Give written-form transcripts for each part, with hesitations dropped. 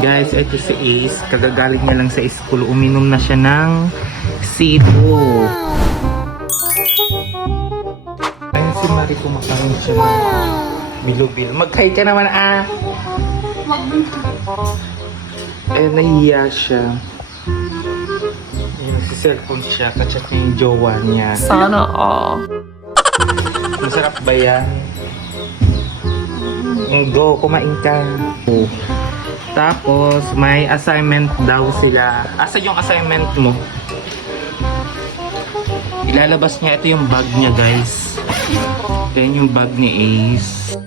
Guys, ito si Ace. Kagagaling niya lang sa school. Uminom na siya ng Cebu. Ayun si Marie, kumakain siya ng bilo-bilo. Mag-hi ka naman, ah! Ayun, nahiya siya. Ayun, si cellphone siya. Kachat niya yung jowa niya. Sana all. Masarap ba yan? Go, kumain ka. Tapos, may assignment daw sila. Asa yung assignment mo? Ilalabas niya. Ito yung bag niya, guys. Yan yung bag ni Ace.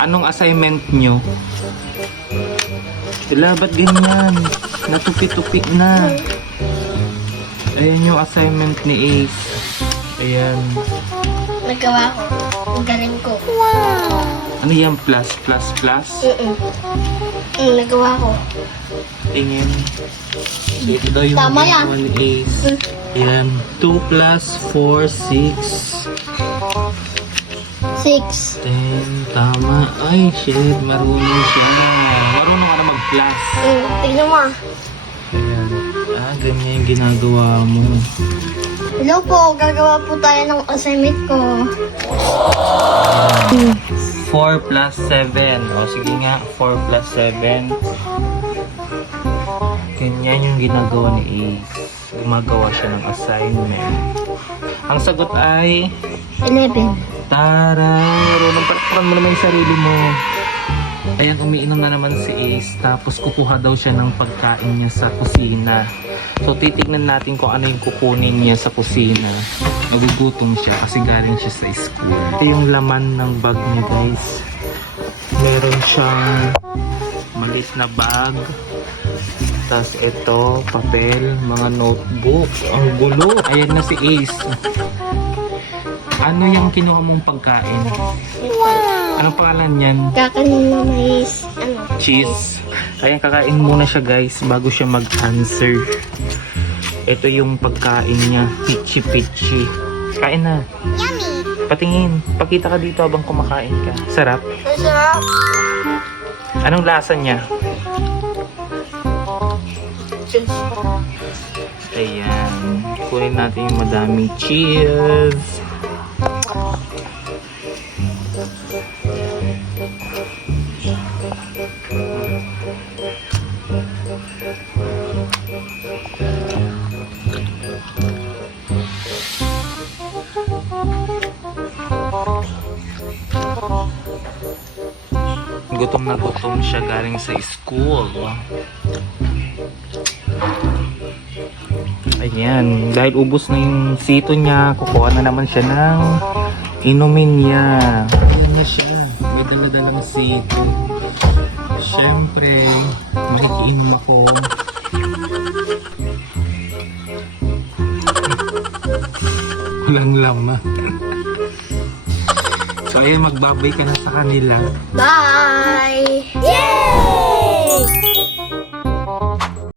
Anong assignment nyo? Ba't ganyan? Natupi-tupi na. Ayan yung assignment ni Ace. Ayan. Nagawa ko. Ang galing ko. Ano yan? Plus? Nagawa ko. Tingin. Ito daw yung Tama yan. ginawa ni Ace. Ayan. 2 plus 4, 6. 6. 10. Tama. Ay, shit. Marunong siya. Marunong ka na mag-plus. Tignan mo. Ayan. Ganyan yung ginagawa mo. Hello po. Gagawa po tayo ng assignment ko. 4 plus 7. O, sige nga. 4 plus 7. Ganyan yung ginagawa ni Ace. Gumagawa siya ng assignment. Ang sagot ay 11. Tara! Marunong, parakparan mo naman yung sarili mo. Ayan, umiinom na naman si Ace. Tapos kukuha daw siya ng pagkain niya sa kusina. So titignan natin kung ano yung kukunin niya sa kusina. Nagugutom siya kasi galing siya sa school. Ito yung laman ng bag niya, guys. Meron siyang maliit na bag. Tapos ito, papel, mga notebook. Ang gulo. Ayan na si Ace. Ano yung kinuha mong pagkain? Anong pangalan niyan? Kakanin mo mais. Cheese. Ayan, kakain muna siya, guys, bago siya mag-answer. Ito yung pagkain niya. Pichi-pichi. Kain na. Yummy. Patingin. Pakita ka dito habang kumakain ka. Sarap. Masarap. Anong lasa niya? Ayan. Kunin natin yung madaming cheese. Gutom na gutom siya galing sa school. Ayan, dahil ubos na yung sito niya, kukuha na naman siya ng inumin niya. Ayan na siya, may dala-dalang sito. Siyempre, makikiinom ako. Walang laman. So ayan, magbabay ka na sa kanila. Bye! Yay!